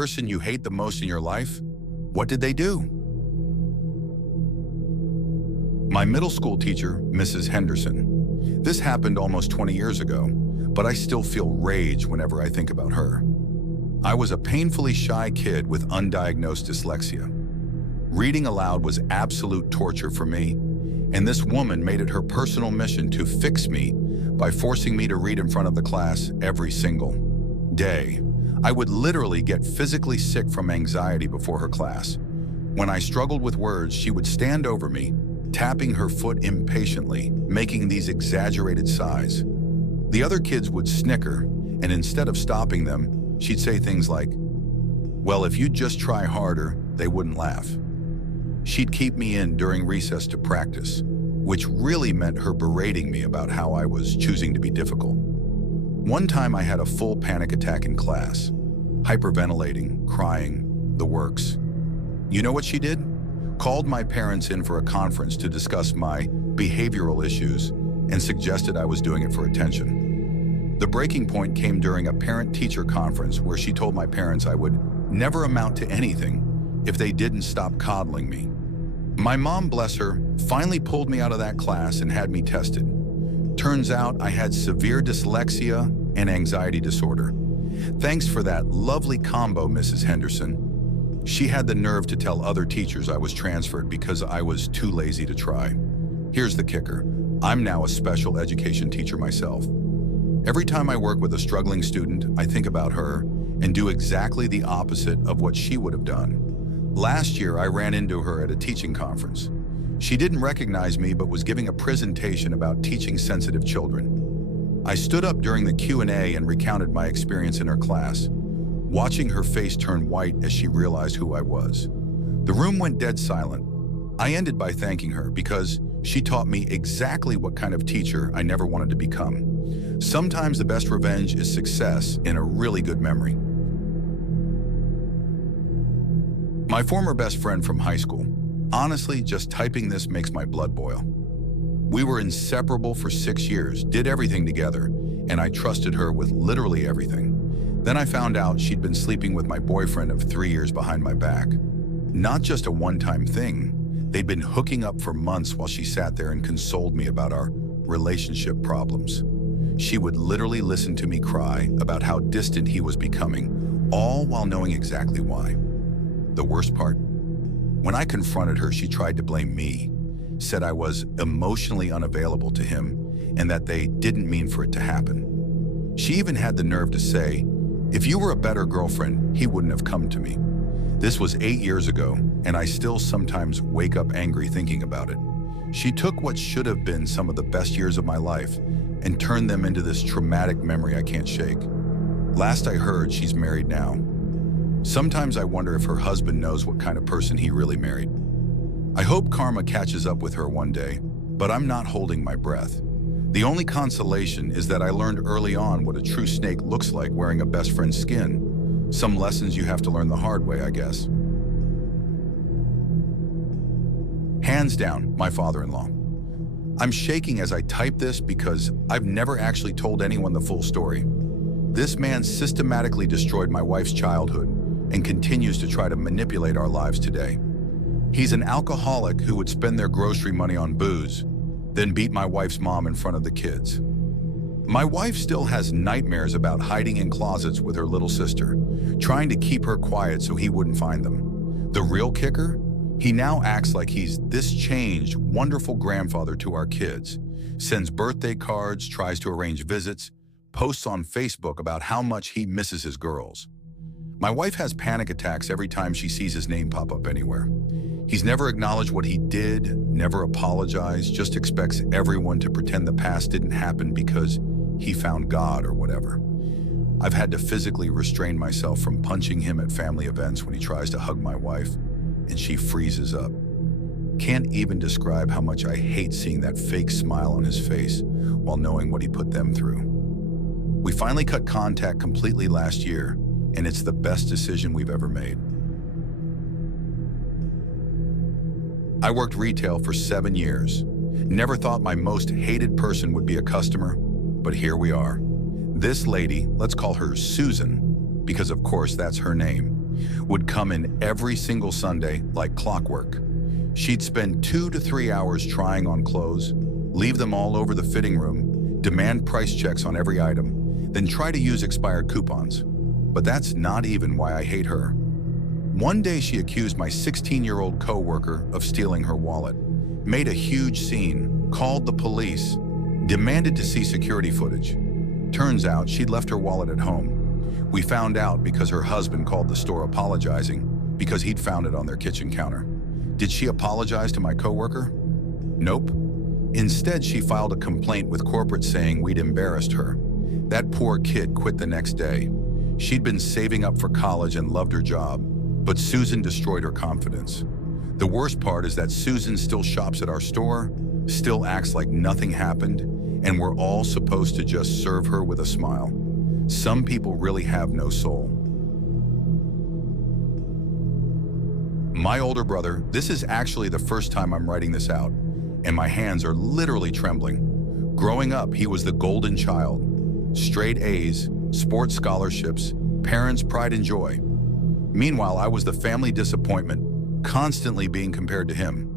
person you hate the most in your life? What did they do? My middle school teacher, Mrs. Henderson. This happened almost 20 years ago, but I still feel rage whenever I think about her. I was a painfully shy kid with undiagnosed dyslexia. Reading aloud was absolute torture for me, and this woman made it her personal mission to fix me by forcing me to read in front of the class every single day. I would literally get physically sick from anxiety before her class. When I struggled with words, she would stand over me, tapping her foot impatiently, making these exaggerated sighs. The other kids would snicker, and instead of stopping them, she'd say things like, "Well, if you'd just try harder, they wouldn't laugh." She'd keep me in during recess to practice, which really meant her berating me about how I was choosing to be difficult. One time I had a full panic attack in class, hyperventilating, crying, the works. You know what she did? Called my parents in for a conference to discuss my behavioral issues and suggested I was doing it for attention. The breaking point came during a parent-teacher conference where she told my parents I would never amount to anything if they didn't stop coddling me. My mom, bless her, finally pulled me out of that class and had me tested. Turns out I had severe dyslexia and anxiety disorder. Thanks for that lovely combo, Mrs. Henderson. She had the nerve to tell other teachers I was transferred because I was too lazy to try. Here's the kicker. I'm now a special education teacher myself. Every time I work with a struggling student, I think about her and do exactly the opposite of what she would have done. Last year, I ran into her at a teaching conference. She didn't recognize me but was giving a presentation about teaching sensitive children. I stood up during the Q&A and recounted my experience in her class, watching her face turn white as she realized who I was. The room went dead silent. I ended by thanking her because she taught me exactly what kind of teacher I never wanted to become. Sometimes the best revenge is success in a really good memory. My former best friend from high school. Honestly, just typing this makes my blood boil. We were inseparable for 6 years, did everything together, and I trusted her with literally everything. Then I found out she'd been sleeping with my boyfriend of 3 years behind my back. Not just a one-time thing. They'd been hooking up for months while she sat there and consoled me about our relationship problems. She would literally listen to me cry about how distant he was becoming, all while knowing exactly why. The worst part? When I confronted her, she tried to blame me, said I was emotionally unavailable to him and that they didn't mean for it to happen. She even had the nerve to say, "If you were a better girlfriend, he wouldn't have come to me." This was 8 years ago, and I still sometimes wake up angry thinking about it. She took what should have been some of the best years of my life and turned them into this traumatic memory I can't shake. Last I heard, she's married now. Sometimes I wonder if her husband knows what kind of person he really married. I hope karma catches up with her one day, but I'm not holding my breath. The only consolation is that I learned early on what a true snake looks like wearing a best friend's skin. Some lessons you have to learn the hard way, I guess. Hands down, my father-in-law. I'm shaking as I type this because I've never actually told anyone the full story. This man systematically destroyed my wife's childhood and continues to try to manipulate our lives today. He's an alcoholic who would spend their grocery money on booze, then beat my wife's mom in front of the kids. My wife still has nightmares about hiding in closets with her little sister, trying to keep her quiet so he wouldn't find them. The real kicker? He now acts like he's this changed, wonderful grandfather to our kids, sends birthday cards, tries to arrange visits, posts on Facebook about how much he misses his girls. My wife has panic attacks every time she sees his name pop up anywhere. He's never acknowledged what he did, never apologized, just expects everyone to pretend the past didn't happen because he found God or whatever. I've had to physically restrain myself from punching him at family events when he tries to hug my wife, and she freezes up. Can't even describe how much I hate seeing that fake smile on his face while knowing what he put them through. We finally cut contact completely last year, and it's the best decision we've ever made. I worked retail for 7 years. Never thought my most hated person would be a customer, but here we are. This lady, let's call her Susan, because of course that's her name. would come in every single Sunday like clockwork. She'd spend 2 to 3 hours trying on clothes, leave them all over the fitting room, demand price checks on every item, then try to use expired coupons. But that's not even why I hate her. One day she accused my 16-year-old co-worker of stealing her wallet, made a huge scene, called the police, demanded to see security footage. Turns out she'd left her wallet at home. We found out because her husband called the store apologizing because he'd found it on their kitchen counter. Did she apologize to my coworker? Nope. Instead, she filed a complaint with corporate saying we'd embarrassed her. That poor kid quit the next day. She'd been saving up for college and loved her job, but Susan destroyed her confidence. The worst part is that Susan still shops at our store, still acts like nothing happened, and we're all supposed to just serve her with a smile. Some people really have no soul. My older brother, this is actually the first time I'm writing this out, and my hands are literally trembling. Growing up, he was the golden child. Straight A's, sports scholarships, parents' pride and joy. Meanwhile, I was the family disappointment, constantly being compared to him.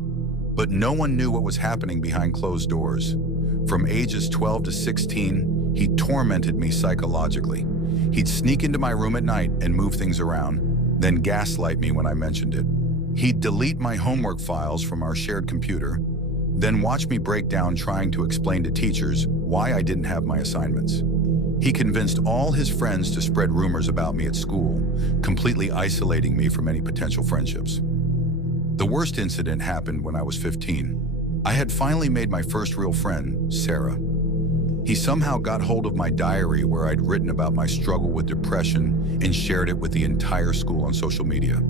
But no one knew what was happening behind closed doors. From ages 12 to 16, he tormented me psychologically. He'd sneak into my room at night and move things around, then gaslight me when I mentioned it. He'd delete my homework files from our shared computer, then watch me break down trying to explain to teachers why I didn't have my assignments. He convinced all his friends to spread rumors about me at school, completely isolating me from any potential friendships. The worst incident happened when I was 15. I had finally made my first real friend, Sarah. He somehow got hold of my diary where I'd written about my struggle with depression and shared it with the entire school on social media.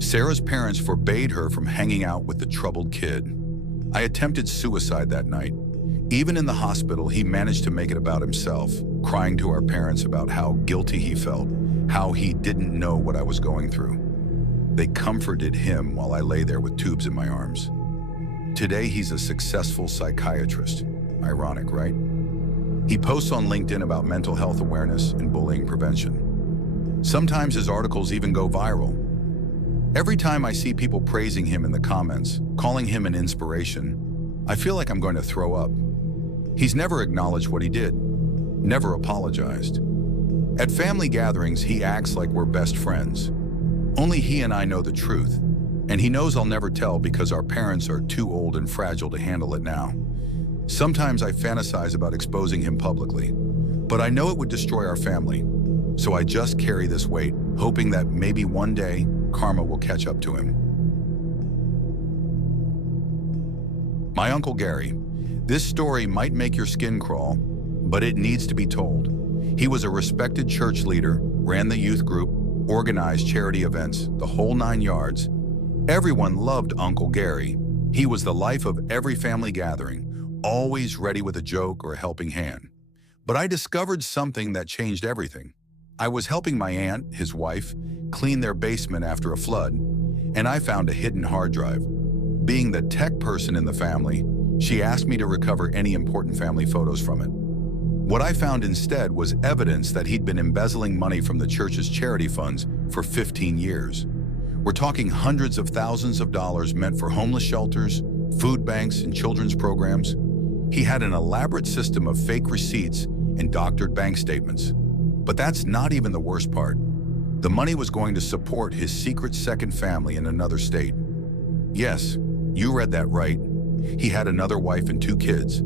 Sarah's parents forbade her from hanging out with the troubled kid. I attempted suicide that night. Even in the hospital, he managed to make it about himself, crying to our parents about how guilty he felt, how he didn't know what I was going through. They comforted him while I lay there with tubes in my arms. Today, he's a successful psychiatrist. Ironic, right? He posts on LinkedIn about mental health awareness and bullying prevention. Sometimes his articles even go viral. Every time I see people praising him in the comments, calling him an inspiration, I feel like I'm going to throw up. He's never acknowledged what he did, never apologized. At family gatherings, he acts like we're best friends. Only he and I know the truth, and he knows I'll never tell because our parents are too old and fragile to handle it now. Sometimes I fantasize about exposing him publicly, but I know it would destroy our family. So I just carry this weight, hoping that maybe one day karma will catch up to him. My Uncle Gary. This story might make your skin crawl, but it needs to be told. He was a respected church leader, ran the youth group, organized charity events, the whole 9 yards. Everyone loved Uncle Gary. He was the life of every family gathering, always ready with a joke or a helping hand. But I discovered something that changed everything. I was helping my aunt, his wife, clean their basement after a flood, and I found a hidden hard drive. Being the tech person in the family, she asked me to recover any important family photos from it. What I found instead was evidence that he'd been embezzling money from the church's charity funds for 15 years. We're talking hundreds of thousands of dollars meant for homeless shelters, food banks, and children's programs. He had an elaborate system of fake receipts and doctored bank statements. But that's not even the worst part. The money was going to support his secret second family in another state. Yes, you read that right. He had another wife and 2 kids,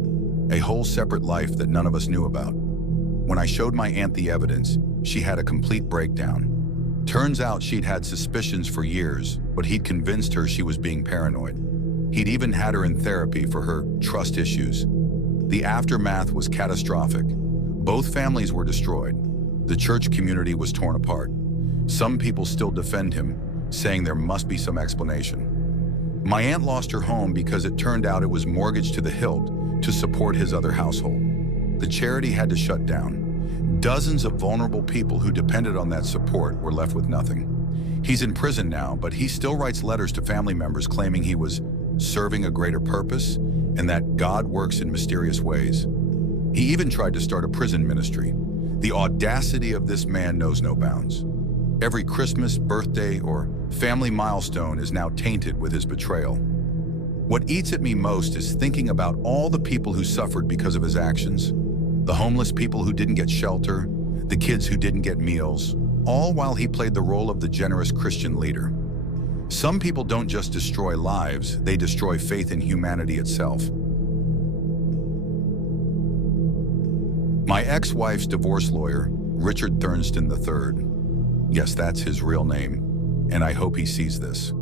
a whole separate life that none of us knew about. When I showed my aunt the evidence, she had a complete breakdown. Turns out she'd had suspicions for years, but he'd convinced her she was being paranoid. He'd even had her in therapy for her trust issues. The aftermath was catastrophic. Both families were destroyed. The church community was torn apart. Some people still defend him, saying there must be some explanation. My aunt lost her home because it turned out it was mortgaged to the hilt to support his other household. The charity had to shut down. Dozens of vulnerable people who depended on that support were left with nothing. He's in prison now, but he still writes letters to family members claiming he was serving a greater purpose and that God works in mysterious ways. He even tried to start a prison ministry. The audacity of this man knows no bounds. Every Christmas, birthday, or family milestone is now tainted with his betrayal. What eats at me most is thinking about all the people who suffered because of his actions. The homeless people who didn't get shelter, the kids who didn't get meals, all while he played the role of the generous Christian leader. Some people don't just destroy lives, they destroy faith in humanity itself. My ex-wife's divorce lawyer, Richard Thurnston III. Yes, that's his real name, and I hope he sees this.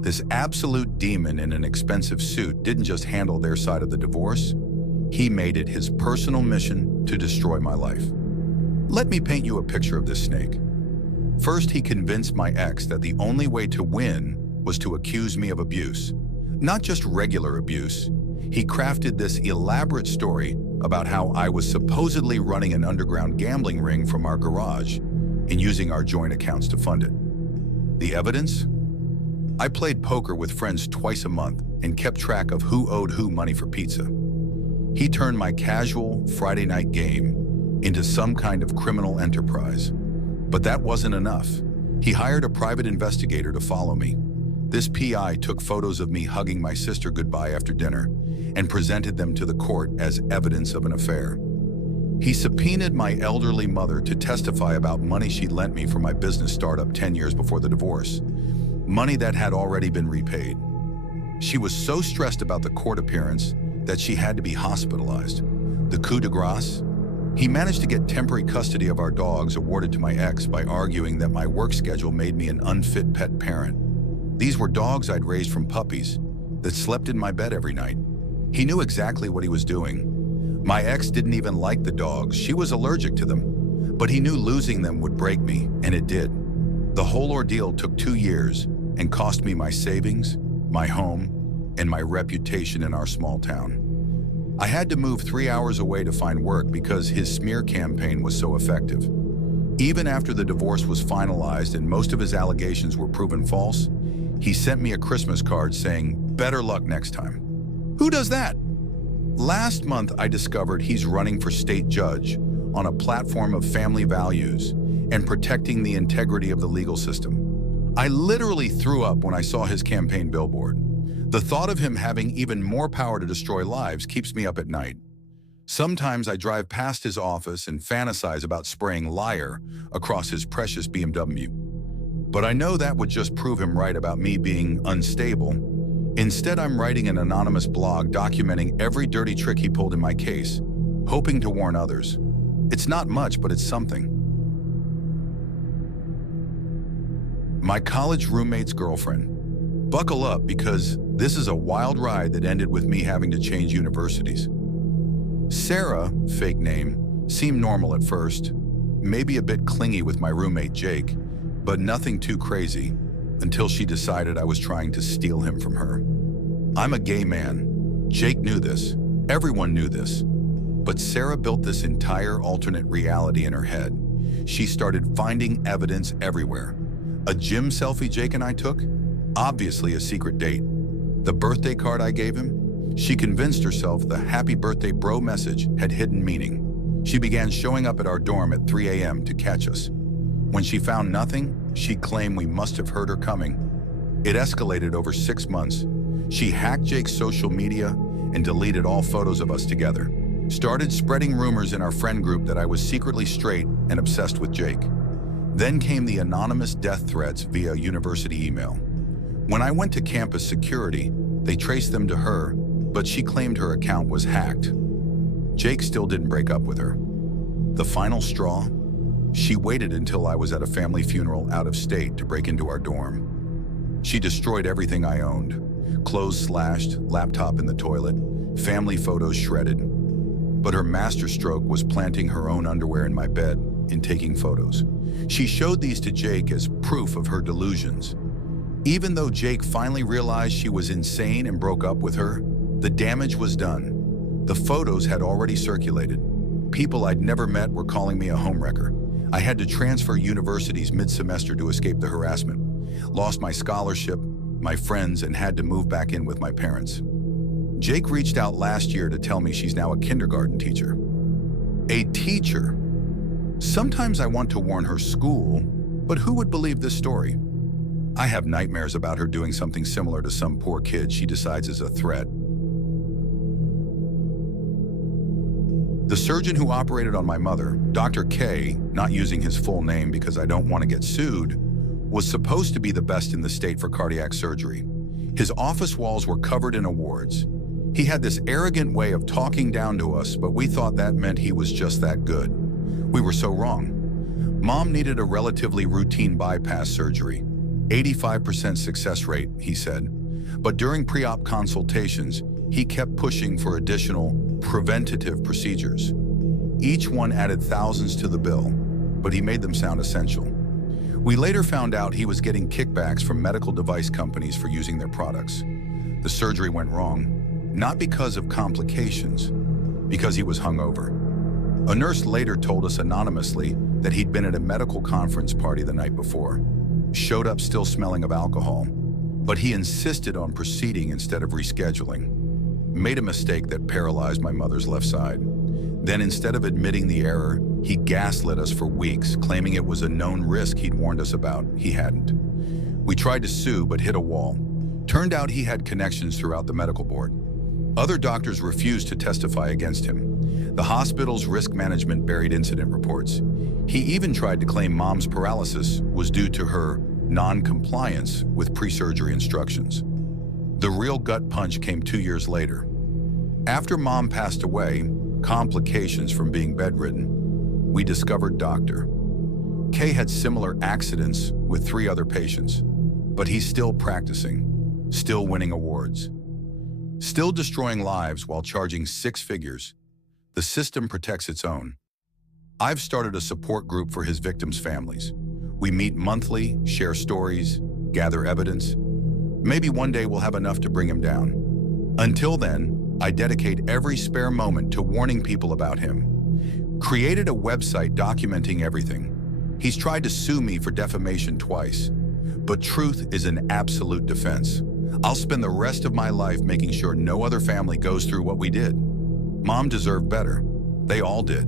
This absolute demon in an expensive suit didn't just handle their side of the divorce, he made it his personal mission to destroy my life. Let me paint you a picture of this snake. First, he convinced my ex that the only way to win was to accuse me of abuse. Not just regular abuse. He crafted this elaborate story about how I was supposedly running an underground gambling ring from our garage and using our joint accounts to fund it. The evidence? I played poker with friends twice a month and kept track of who owed who money for pizza. He turned my casual Friday night game into some kind of criminal enterprise. But that wasn't enough. He hired a private investigator to follow me. This PI took photos of me hugging my sister goodbye after dinner and presented them to the court as evidence of an affair. He subpoenaed my elderly mother to testify about money she lent me for my business startup 10 years before the divorce, money that had already been repaid. She was so stressed about the court appearance that she had to be hospitalized. The coup de grace? He managed to get temporary custody of our dogs awarded to my ex by arguing that my work schedule made me an unfit pet parent. These were dogs I'd raised from puppies that slept in my bed every night. He knew exactly what he was doing. My ex didn't even like the dogs. She was allergic to them. But he knew losing them would break me, and it did. The whole ordeal took 2 years and cost me my savings, my home, and my reputation in our small town. I had to move 3 hours away to find work because his smear campaign was so effective. Even after the divorce was finalized and most of his allegations were proven false, he sent me a Christmas card saying, "Better luck next time." Who does that? Last month, I discovered he's running for state judge on a platform of family values and protecting the integrity of the legal system. I literally threw up when I saw his campaign billboard. The thought of him having even more power to destroy lives keeps me up at night. Sometimes I drive past his office and fantasize about spraying "liar" across his precious BMW. But I know that would just prove him right about me being unstable. Instead, I'm writing an anonymous blog documenting every dirty trick he pulled in my case, hoping to warn others. It's not much, but it's something. My college roommate's girlfriend. Buckle up, because this is a wild ride that ended with me having to change universities. Sarah, fake name, seemed normal at first, maybe a bit clingy with my roommate Jake, but nothing too crazy until she decided I was trying to steal him from her. I'm a gay man. Jake knew this. Everyone knew this. But Sarah built this entire alternate reality in her head. She started finding evidence everywhere. A gym selfie Jake and I took? Obviously a secret date. The birthday card I gave him? She convinced herself the "Happy Birthday Bro" message had hidden meaning. She began showing up at our dorm at 3 a.m. to catch us. When she found nothing, she claimed we must have heard her coming. It escalated over 6 months. She hacked Jake's social media and deleted all photos of us together. Started spreading rumors in our friend group that I was secretly straight and obsessed with Jake. Then came the anonymous death threats via university email. When I went to campus security, they traced them to her, but she claimed her account was hacked. Jake still didn't break up with her. The final straw? She waited until I was at a family funeral out of state to break into our dorm. She destroyed everything I owned. Clothes slashed, laptop in the toilet, family photos shredded. But her masterstroke was planting her own underwear in my bed and taking photos. She showed these to Jake as proof of her delusions. Even though Jake finally realized she was insane and broke up with her, the damage was done. The photos had already circulated. People I'd never met were calling me a homewrecker. I had to transfer universities mid-semester to escape the harassment. Lost my scholarship, my friends, and had to move back in with my parents. Jake reached out last year to tell me she's now a kindergarten teacher. A teacher? Sometimes I want to warn her school, But who would believe this story? I have nightmares about her doing something similar to some poor kid she decides is a threat. The surgeon who operated on my mother, Dr. K, not using his full name because I don't want to get sued, was supposed to be the best in the state for cardiac surgery. His office walls were covered in awards. He had this arrogant way of talking down to us, but we thought that meant he was just that good. We were so wrong. Mom needed a relatively routine bypass surgery. 85% success rate, he said. But during pre-op consultations, he kept pushing for additional preventative procedures. Each one added thousands to the bill, but he made them sound essential. We later found out he was getting kickbacks from medical device companies for using their products. The surgery went wrong, not because of complications, because he was hungover. A nurse later told us anonymously that he'd been at a medical conference party the night before, showed up still smelling of alcohol, but he insisted on proceeding instead of rescheduling. Made a mistake that paralyzed my mother's left side. Then instead of admitting the error, he gaslit us for weeks, claiming it was a known risk he'd warned us about. He hadn't. We tried to sue, but hit a wall. Turned out he had connections throughout the medical board. Other doctors refused to testify against him. The hospital's risk management buried incident reports. He even tried to claim Mom's paralysis was due to her non-compliance with pre-surgery instructions. The real gut punch came 2 years later. After Mom passed away, complications from being bedridden, we discovered Dr. K had similar accidents with 3 other patients, but he's still practicing, still winning awards, still destroying lives while charging 6 figures. The system protects its own. I've started a support group for his victims' families. We meet monthly, share stories, gather evidence. Maybe one day we'll have enough to bring him down. Until then, I dedicate every spare moment to warning people about him. Created a website documenting everything. He's tried to sue me for defamation twice, but truth is an absolute defense. I'll spend the rest of my life making sure no other family goes through what we did. Mom deserved better. They all did.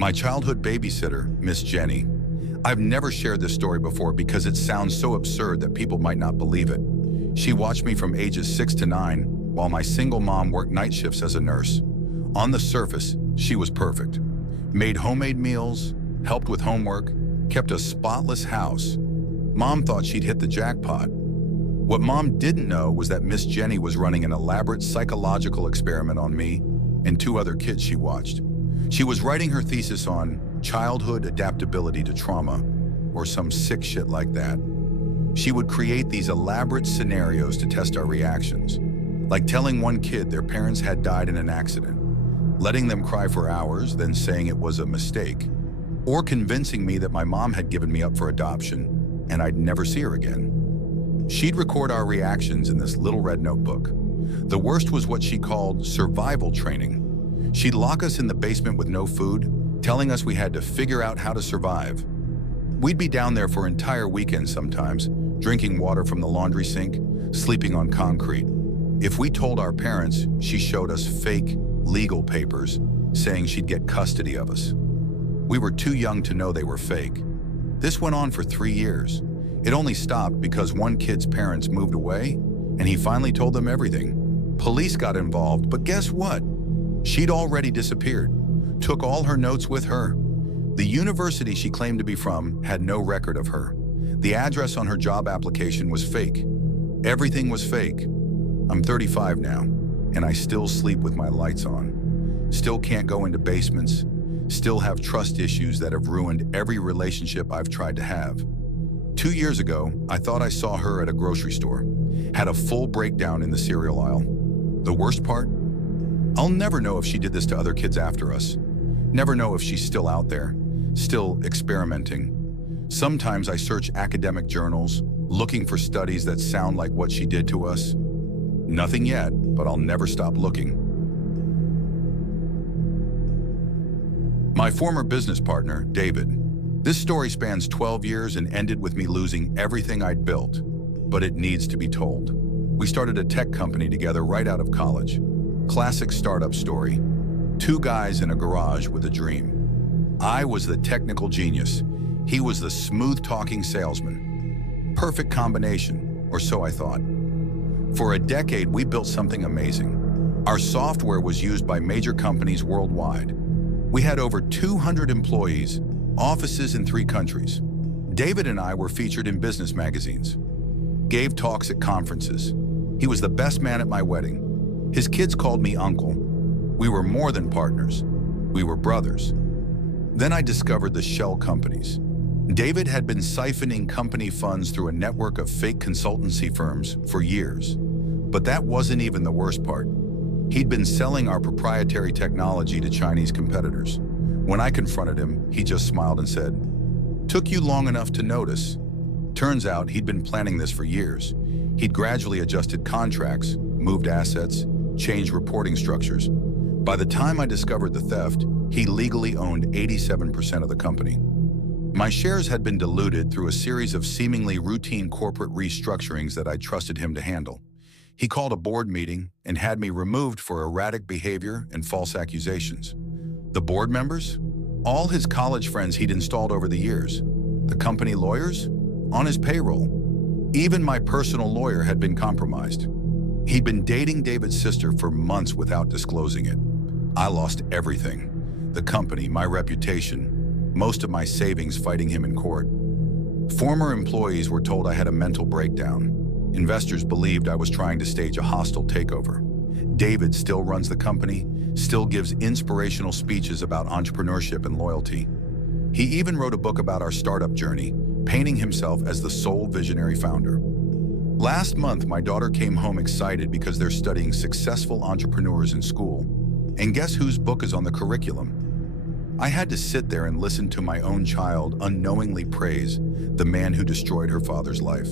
My childhood babysitter, Miss Jenny. I've never shared this story before because it sounds so absurd that people might not believe it. She watched me from ages 6 to 9 while my single mom worked night shifts as a nurse. On the surface, she was perfect. Made homemade meals, helped with homework, kept a spotless house. Mom thought she'd hit the jackpot. What Mom didn't know was that Miss Jenny was running an elaborate psychological experiment on me and 2 other kids she watched. She was writing her thesis on childhood adaptability to trauma, or some sick shit like that. She would create these elaborate scenarios to test our reactions, like telling one kid their parents had died in an accident, letting them cry for hours, then saying it was a mistake, or convincing me that my mom had given me up for adoption and I'd never see her again. She'd record our reactions in this little red notebook. The worst was what she called survival training. She'd lock us in the basement with no food, telling us we had to figure out how to survive. We'd be down there for entire weekends sometimes, drinking water from the laundry sink, sleeping on concrete. If we told our parents, she showed us fake legal papers saying she'd get custody of us. We were too young to know they were fake. This went on for 3 years. It only stopped because one kid's parents moved away and he finally told them everything. Police got involved, but guess what? She'd already disappeared, took all her notes with her. The university she claimed to be from had no record of her. The address on her job application was fake. Everything was fake. I'm 35 now, and I still sleep with my lights on. Still can't go into basements. Still have trust issues that have ruined every relationship I've tried to have. 2 years ago, I thought I saw her at a grocery store. Had a full breakdown in the cereal aisle. The worst part? I'll never know if she did this to other kids after us. Never know if she's still out there, still experimenting. Sometimes I search academic journals, looking for studies that sound like what she did to us. Nothing yet, but I'll never stop looking. My former business partner, David. This story spans 12 years and ended with me losing everything I'd built, but it needs to be told. We started a tech company together right out of college. Classic startup story. 2 guys in a garage with a dream. I was the technical genius. He was the smooth-talking salesman. Perfect combination, or so I thought. For a decade, we built something amazing. Our software was used by major companies worldwide. We had over 200 employees, offices in 3 countries. David and I were featured in business magazines, gave talks at conferences. He was the best man at my wedding. His kids called me uncle. We were more than partners. We were brothers. Then I discovered the shell companies. David had been siphoning company funds through a network of fake consultancy firms for years. But that wasn't even the worst part. He'd been selling our proprietary technology to Chinese competitors. When I confronted him, he just smiled and said, "Took you long enough to notice." Turns out he'd been planning this for years. He'd gradually adjusted contracts, moved assets, changed reporting structures. By the time I discovered the theft, he legally owned 87% of the company. My shares had been diluted through a series of seemingly routine corporate restructurings that I trusted him to handle. He called a board meeting and had me removed for erratic behavior and false accusations. The board members? All his college friends he'd installed over the years. The company lawyers? On his payroll. Even my personal lawyer had been compromised. He'd been dating David's sister for months without disclosing it. I lost everything. The company, my reputation, most of my savings fighting him in court. Former employees were told I had a mental breakdown. Investors believed I was trying to stage a hostile takeover. David still runs the company, still gives inspirational speeches about entrepreneurship and loyalty. He even wrote a book about our startup journey, painting himself as the sole visionary founder. Last month, my daughter came home excited because they're studying successful entrepreneurs in school. And guess whose book is on the curriculum? I had to sit there and listen to my own child unknowingly praise the man who destroyed her father's life.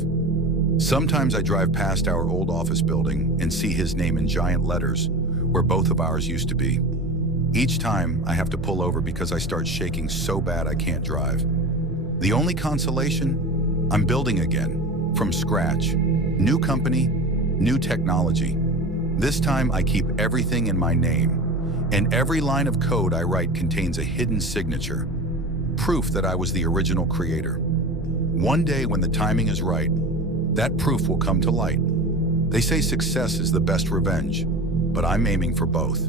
Sometimes I drive past our old office building and see his name in giant letters where both of ours used to be. Each time I have to pull over because I start shaking so bad I can't drive. The only consolation? I'm building again, from scratch. New company, new technology. This time I keep everything in my name, and every line of code I write contains a hidden signature, proof that I was the original creator. One day when the timing is right, that proof will come to light. They say success is the best revenge, but I'm aiming for both.